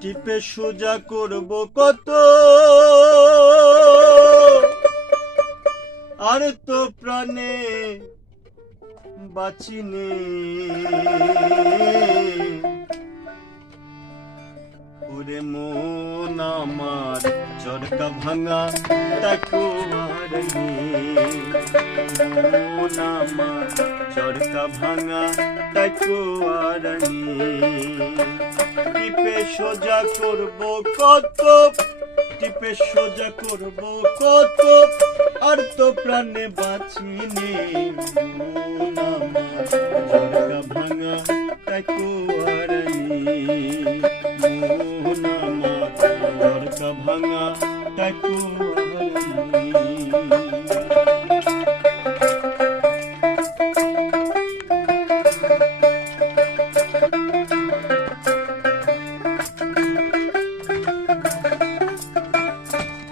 টিপে সোজা করব কত, আর তো প্রাণে বাঁচিনে। ওরে মন আমার চরকা ভাঙা তাকো আর নেই, মন আমার চরকা ভাঙা তাকো আর নেই। টিপে সোজা করব কত, টিপে সোজা করব কত, আর তো প্রাণে বাঁচিনে। মন আমার চরকা ভাঙা তাকো আর নেই, মন আমার চরকা ভাঙা তাকো আর নেই।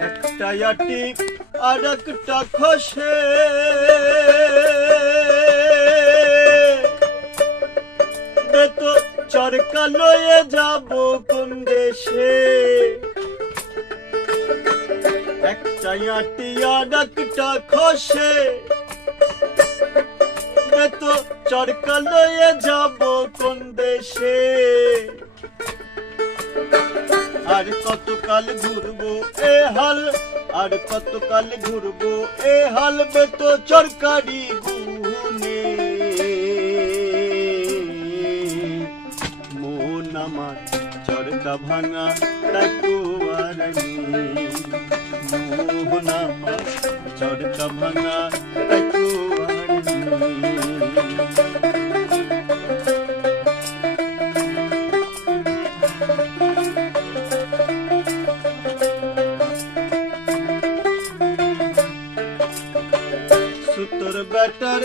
একটা আটি আর একটা খসে, তো চরকা লয়ে যাব কোন দেশে। একটা আটি আর একটা খসে, তো চরকা লয়ে যাব কোন দেশে। আর কতকাল ঘুরবো এ হাল, আর কতকাল ঘুরবো এ হাল, তো চরকারি গুনে। মন আমার চরকা ভাঙা তাকো আর নেই, মন আমার চরকা ভাঙা তাকো আর নেই। সুতোর ব্যাটার